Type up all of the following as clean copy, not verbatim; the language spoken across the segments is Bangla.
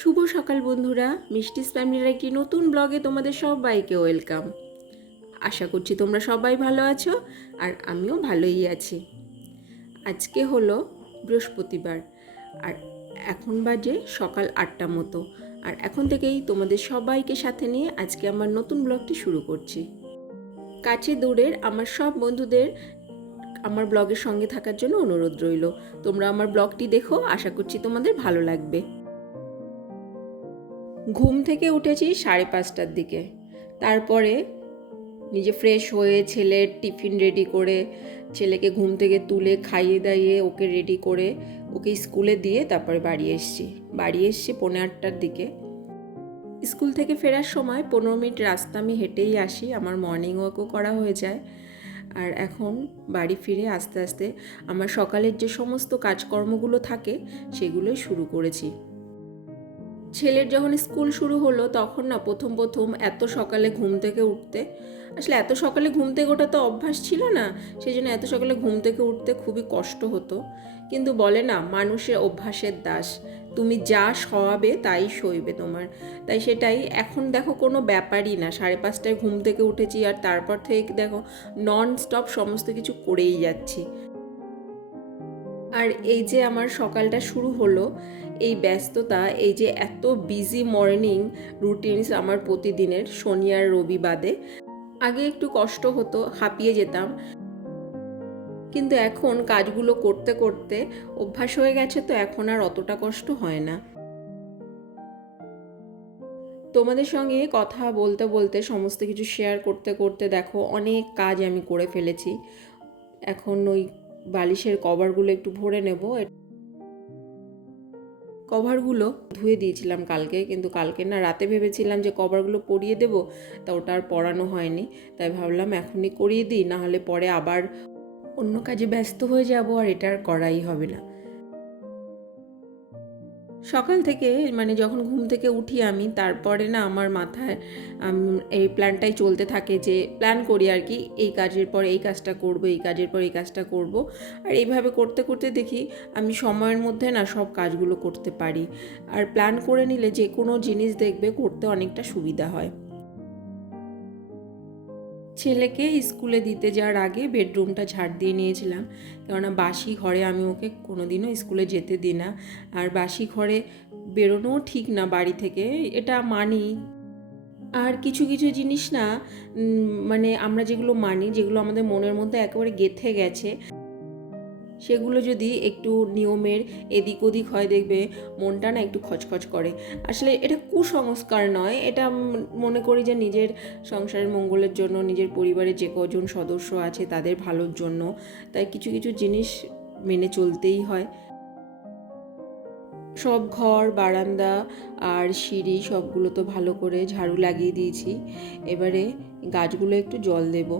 শুভ সকাল বন্ধুরা, মিষ্টিস ফ্যামিলির একটি নতুন ব্লগে তোমাদের সবাইকে ওয়েলকাম। আশা করছি তোমরা সবাই ভালো আছো আর আমিও ভালোই আছি। আজকে হলো বৃহস্পতিবার আর এখন বাজে সকাল 8টা মতো। আর এখন থেকেই তোমাদের সবাইকে সাথে নিয়ে আজকে আমার নতুন ব্লগটি শুরু করছি। কাছে দূরের আমার সব বন্ধুদের আমার ব্লগের সঙ্গে থাকার জন্য অনুরোধ রইল। তোমরা আমার ব্লগটি দেখো, আশা করছি তোমাদের ভালো লাগবে। ঘুম থেকে উঠেছি 5:30টার দিকে। তারপরে নিজে ফ্রেশ হয়ে ছেলের টিফিন রেডি করে, ছেলেকে ঘুম থেকে তুলে খাইয়ে দাইয়ে ওকে রেডি করে ওকে স্কুলে দিয়ে তারপরে বাড়ি এসেছি 8:45টার দিকে। স্কুল থেকে ফেরার সময় 15 মিনিট রাস্তা আমি হেঁটেই আসি, আমার মর্নিং ওয়াকও করা হয়ে যায়। আর এখন বাড়ি ফিরে আস্তে আস্তে আমার সকালের যে সমস্ত কাজকর্মগুলো থাকে সেগুলোই শুরু করেছি। ছেলের যখন স্কুল শুরু হলো তখন না প্রথম এত সকালে ঘুম থেকে উঠতে, আসলে এত সকালে ঘুম থেকে ওঠা তো অভ্যাস ছিল না, সেই জন্য এত সকালে ঘুম থেকে উঠতে খুবই কষ্ট হতো। কিন্তু বলে না, মানুষের অভ্যাসের দাস, তুমি যা সওয়াবে তাই সইবে তোমার। তাই সেটাই এখন দেখো কোনো ব্যাপারই না, 5:30টায় ঘুম থেকে উঠেছি আর তারপর থেকে দেখো নন স্টপ সমস্ত কিছু করেই যাচ্ছি। আর এই যে আমার সকালটা শুরু হলো, এই ব্যস্ততা, এই যে এত বিজি মর্নিং রুটিনস আমার প্রতিদিনের, শনি আর রবি বাদে। আগে একটু কষ্ট হতো, হাঁপিয়ে যেতাম, কিন্তু এখন কাজগুলো করতে করতে অভ্যাস হয়ে গেছে, তো এখন আর অতটা কষ্ট হয় না। তোমাদের সঙ্গে কথা বলতে বলতে সমস্ত কিছু শেয়ার করতে করতে দেখো অনেক কাজ আমি করে ফেলেছি। এখন ওই বালিশের কভারগুলো একটু ভরে নেব। কভারগুলো ধুয়ে দিয়েছিলাম কালকে, কিন্তু কালকে না রাতে ভেবেছিলাম যে কভারগুলো পরিয়ে দেবো, তা ওটা আর পরানো হয়নি। তাই ভাবলাম এখনই করিয়ে দিই, নাহলে পরে আবার অন্য কাজে ব্যস্ত হয়ে যাব আর এটা আর করাই হবে না। সকাল থেকে মানে যখন ঘুম থেকে উঠি আমি, তারপরে না আমার মাথায় এই প্ল্যানটাই চলতে থাকে, যে প্ল্যান করি আর কি, এই কাজের পর এই কাজটা করব, এই কাজের পর এই কাজটা করব। আর এইভাবে করতে করতে দেখি আমি সময়ের মধ্যে না সব কাজগুলো করতে পারি। আর প্ল্যান করে নিলে যে কোনো জিনিস দেখবে করতে অনেকটা সুবিধা হয়। ছেলেকে স্কুলে দিতে যাওয়ার আগে বেডরুমটা ঝাড় দিয়ে নিয়েছিলাম, কেননা বাসি ঘরে আমি ওকে কোনোদিনও স্কুলে যেতে দিই না। আর বাসি ঘরে বেরোনোও ঠিক না বাড়ি থেকে, এটা মানি। আর কিছু কিছু জিনিস না মানে আমরা যেগুলো মানি, যেগুলো আমাদের মনের মধ্যে একেবারে গেঁথে গেছে, সেগুলো যদি একটু নিয়মের এদিক ওদিক হয় দেখবে মনটা না একটু খচখচ করে। আসলে এটা কুসংস্কার নয়, এটা মনে করি যে নিজের সংসারের মঙ্গলের জন্য, নিজের পরিবারের যে কজন সদস্য আছে তাদের ভালোর জন্য। তাই কিছু কিছু জিনিস মেনে চলতেই হয়। সব ঘর, বারান্দা আর সিঁড়ি সবগুলো তো ভালো করে ঝাড়ু লাগিয়ে দিয়েছি। এবারে গাছগুলো একটু জল দেব।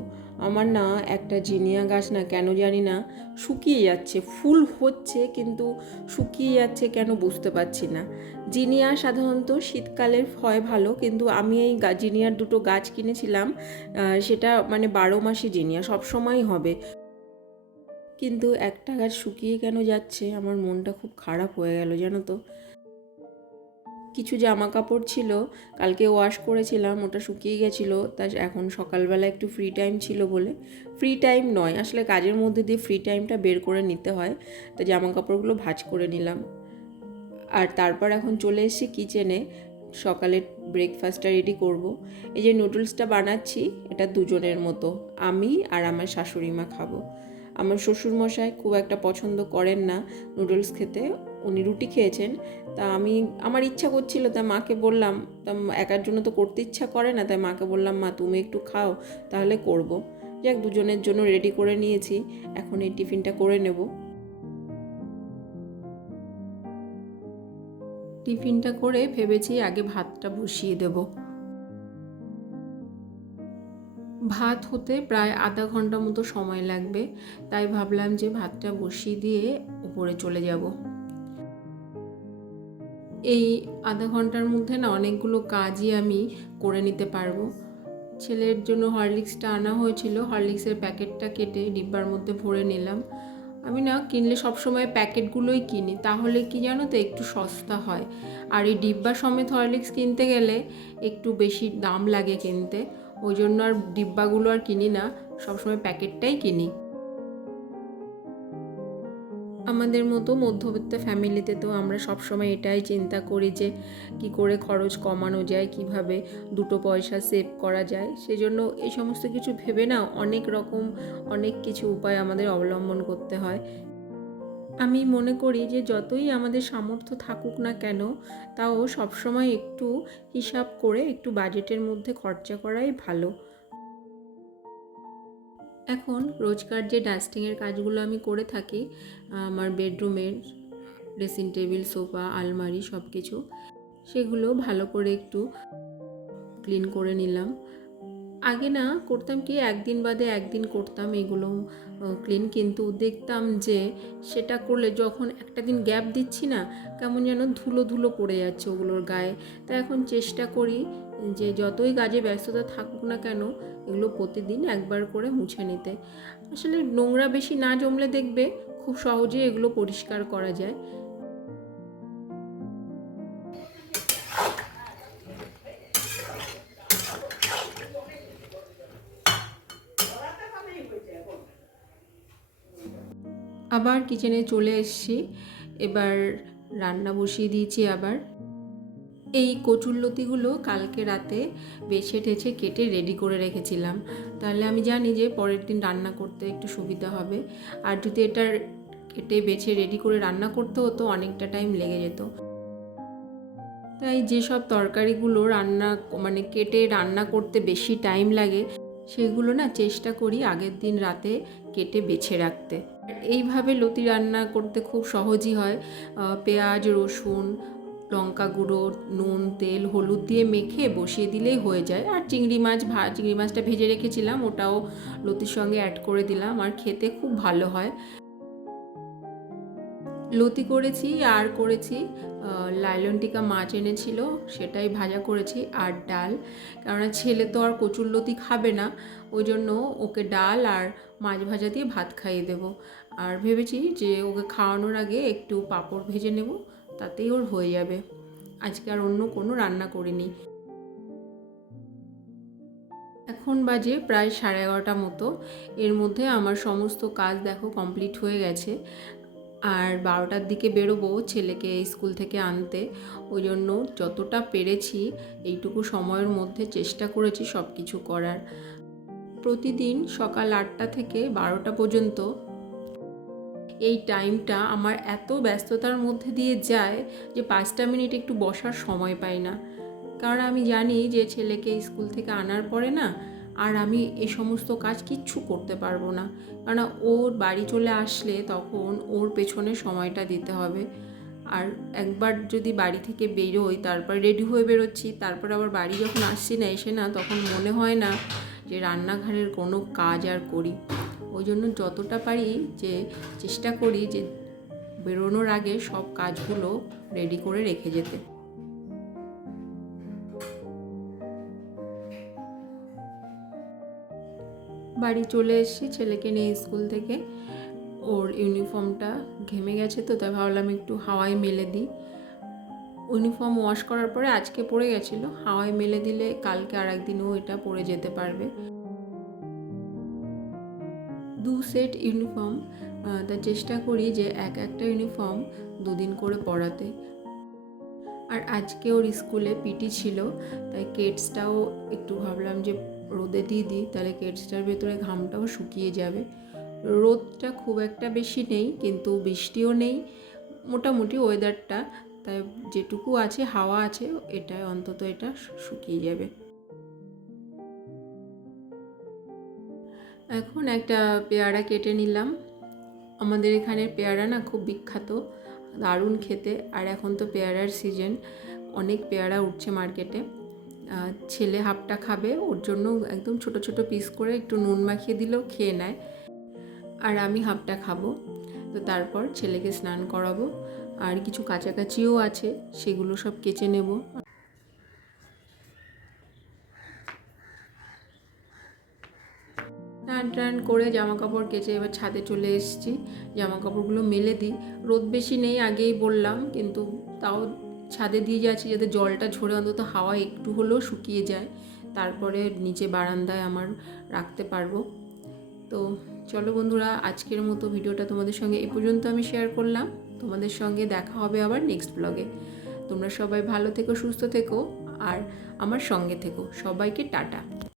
আমার না একটা জিনিয়া গাছ না কেন জানি না শুকিয়ে যাচ্ছে, ফুল হচ্ছে কিন্তু শুকিয়ে যাচ্ছে কেন বুঝতে পারছি না। জিনিয়া সাধারণত শীতকালের হয় ভালো, কিন্তু আমি এই জিনিয়ার দুটো গাছ কিনেছিলাম, সেটা মানে 12 মাসই জিনিয়া সবসময়ই হবে, কিন্তু একটা গাছ শুকিয়ে কেন যাচ্ছে, আমার মনটা খুব খারাপ হয়ে গেল জানো তো। কিছু জামা কাপড় ছিল কালকে ওয়াশ করেছিলাম, ওটা শুকিয়ে গেছিলো। তাই এখন সকালবেলা একটু ফ্রি টাইম ছিল বলে, ফ্রি টাইম নয় আসলে কাজের মধ্যে দিয়ে ফ্রি টাইমটা বের করে নিতে হয়, তো জামা কাপড়গুলো ভাঁজ করে নিলাম। আর তারপর এখন চলে এসেছি কিচেনে, সকালের ব্রেকফাস্টটা রেডি করব। এই যে নুডলসটা বানাচ্ছি, এটা দুজনের মতো, আমি আর আমার শাশুড়ি মা খাবো। আমার শ্বশুরমশাই খুব একটা পছন্দ করেন না নুডলস খেতে, উনি রুটি খেয়েছেন। তা আমার ইচ্ছা করছিল, তা মাকে বললাম, তা একার জন্য তো করতে ইচ্ছা করে না, তাই মাকে বললাম মা তুমি একটু খাও তাহলে করব। যাক, দুজনের জন্য রেডি করে নিয়েছি, এখন এই টিফিনটা করে নেব। টিফিনটা করে ভেবেছি আগে ভাতটা বসিয়ে দেব। ভাত হতে প্রায় আধা ঘন্টা মতো সময় লাগবে, তাই ভাবলাম যে ভাতটা বসিয়ে দিয়ে উপরে চলে যাব। এই আধা ঘন্টার মধ্যে না অনেকগুলো কাজই আমি করে নিতে পারবো। ছেলের জন্য হরলিক্সটা আনা হয়েছিল, হরলিক্সের প্যাকেটটা কেটে ডিব্বার মধ্যে ভরে নিলাম। আমি না কিনলে সবসময় প্যাকেটগুলোই কিনি, তাহলে কি জানো তো একটু সস্তা হয়। আর এই ডিব্বা সমেত হরলিক্স কিনতে গেলে একটু বেশি দাম লাগে কিনতে, ওই জন্য আর ডিব্বাগুলো আর কিনি না, সবসময় প্যাকেটটাই কিনি। আমাদের মতো মধ্যবিত্ত ফ্যামিলিতে তো আমরা সবসময় এটাই চিন্তা করি যে কি করে খরচ কমানো যায়, কিভাবে দুটো পয়সা সেভ করা যায়। সেজন্য এই সমস্ত কিছু ভেবে না অনেক কিছু উপায় আমাদের অবলম্বন করতে হয়। আমি মনে করি যে যতই আমাদের সামর্থ্য থাকুক না কেন, তাও সবসময় একটু হিসাব করে একটু বাজেটের মধ্যে খরচা করাই ভালো। এখন রোজকার যে ডাস্টিংয়ের কাজগুলো আমি করে থাকি, আমার বেডরুমের ড্রেসিং টেবিল, সোফা, আলমারি সব কিছু, সেগুলো ভালো করে একটু ক্লিন করে নিলাম। আগে না করতাম কি, একদিন বাদে একদিন করতাম এগুলো ক্লিন, কিন্তু দেখতাম যে সেটা করলে যখন একটা দিন গ্যাপ দিচ্ছি না, কেমন যেন ধুলো ধুলো পড়ে যাচ্ছে ওগুলোর গায়ে। তাই এখন চেষ্টা করি যে যতই কাজে ব্যস্ততা থাকুক না কেন, এগুলো প্রতিদিন একবার করে মুছে নিতে। আসলে নোংরা বেশি না জমলে দেখবে খুব সহজে এগুলো পরিষ্কার করা যায়। আবার কিচেনে চলে এসেছি, এবার রান্না বসিয়ে দিয়েছি। আবার এই কচুরলতিগুলো কালকে রাতে বেছে টেছে কেটে রেডি করে রেখেছিলাম, তাহলে আমি জানি যে পরের দিন রান্না করতে একটু সুবিধা হবে। আর যদি এটা কেটে বেছে রেডি করে রান্না করতে হতো, অনেকটা টাইম লেগে যেত। তাই যেসব তরকারিগুলো কেটে রান্না করতে বেশি টাইম লাগে, সেগুলো না চেষ্টা করি আগের দিন রাতে কেটে বেছে রাখতে। এইভাবে লতি রান্না করতে খুব সহজই হয়। পেঁয়াজ, রসুন, লঙ্কা গুঁড়ো, নুন, তেল, হলুদ দিয়ে মেখে বসিয়ে দিলেই হয়ে যায়। আর চিংড়ি মাছটা ভেজে রেখেছিলাম, ওটাও লতির সঙ্গে অ্যাড করে দিলাম, আর খেতে খুব ভালো হয়। লতি করেছি, আর করেছি লাইলন টিকা মাছ এনেছিল, সেটাই ভাজা করেছি, আর ডাল। কেননা ছেলে তো আর কচুরলতি খাবে না, ওই জন্য ওকে ডাল আর মাছ ভাজা দিয়ে ভাত খাইয়ে দেব। আর ভেবেছি যে ওকে খাওয়ানোর আগে একটু পাঁপড় ভেজে নেব, তাতেই ওর হয়ে যাবে। আজকে আর অন্য কোনো রান্না করিনি। এখন বাজে প্রায় 11:30 মতো। এর মধ্যে আমার সমস্ত কাজ দেখো কমপ্লিট হয়ে গেছে। আর 12টার দিকে বেরোবো ছেলেকে স্কুল থেকে আনতে, ওই জন্য যতটা পেরেছি এইটুকু সময়ের মধ্যে চেষ্টা করেছি সব কিছু করার। প্রতিদিন সকাল 8টা থেকে 12টা পর্যন্ত এই টাইমটা আমার এত ব্যস্ততার মধ্যে দিয়ে যায় যে 5টা মিনিট একটু বসার সময় পাই না। কারণ আমি জানি যে ছেলেকে স্কুল থেকে আনার পরে না আর আমি এ সমস্ত কাজ কিচ্ছু করতে পারবো না, কারণ ওর বাড়ি চলে আসলে তখন ওর পেছনে সময়টা দিতে হবে। আর একবার যদি বাড়ি থেকে বেরোই, তারপর রেডি হয়ে বেরোচ্ছি, তারপর আবার বাড়ি যখন আসছি না, এসে না তখন মনে হয় না যে রান্নাঘরের কোনো কাজ আর করি। ওই জন্য যতটা পারি যে চেষ্টা করি যে বেরোনোর আগে সব কাজগুলো রেডি করে রেখে যেতে। বাড়ি চলে এসেছি ছেলেকে নিয়ে স্কুল থেকে। ওর ইউনিফর্মটা ঘেমে গেছে, তো তাই ভাবলাম একটু হাওয়ায় মেলে দিই। ইউনিফর্ম ওয়াশ করার পরে আজকে পরে গেছিলো, হাওয়ায় মেলে দিলে কালকে আর একদিনও এটা পরে যেতে পারবে। 2 সেট ইউনিফর্ম, তা চেষ্টা করি যে একটা ইউনিফর্ম 2 দিন করে পরাতে। আর আজকে ওর স্কুলে পিটি ছিল, তাই কেটসটাও একটু ভাবলাম যে রোদে দিয়ে দিই, তাহলে কেটসটার ভেতরে ঘামটাও শুকিয়ে যাবে। রোদটা খুব একটা বেশি নেই, কিন্তু বৃষ্টিও নেই, মোটামুটি ওয়েদারটা, তাই যেটুকু আছে হাওয়া আছে এটা অন্তত এটা শুকিয়ে যাবে। এখন একটা পেয়ারা কেটে নিলাম। আমাদের এখানে পেয়ারা না খুব বিখ্যাত, দারুণ খেতে। আর এখন তো পেয়ারার সিজন, অনেক পেয়ারা উঠছে মার্কেটে। ছেলে হাফটা খাবে, ওর জন্য একদম ছোট ছোট পিস করে একটু নুন মাখিয়ে দিলেও খেয়ে নেয়, আর আমি হাফটা খাবো। তো তারপর ছেলেকে স্নান করাবো, আর কিছু কাছাকাছিও আছে, সেগুলো সব কেচে নেব। স্নান স্নান টান করে জামা কাপড় কেচে এবার ছাদে চলে এসেছি, জামা কাপড়গুলো মেলে দিই। রোদ বেশি নেই আগেই বললাম, কিন্তু তাও ছাদে দিয়ে যাচ্ছি যাতে জলটা ঝরে অন্তত হাওয়া একটু হলেও শুকিয়ে যায়, তারপরে নিচে বারান্দায় আমার রাখতে পারবো। তো চলো বন্ধুরা, আজকের মতো ভিডিওটা তোমাদের সঙ্গে এই পর্যন্ত আমি শেয়ার করলাম। তোমাদের সঙ্গে দেখা হবে আবার নেক্সট ব্লগে। তোমরা সবাই ভালো থেকো, সুস্থ থেকো আর আমার সঙ্গে থেকো। সবাইকে টাটা।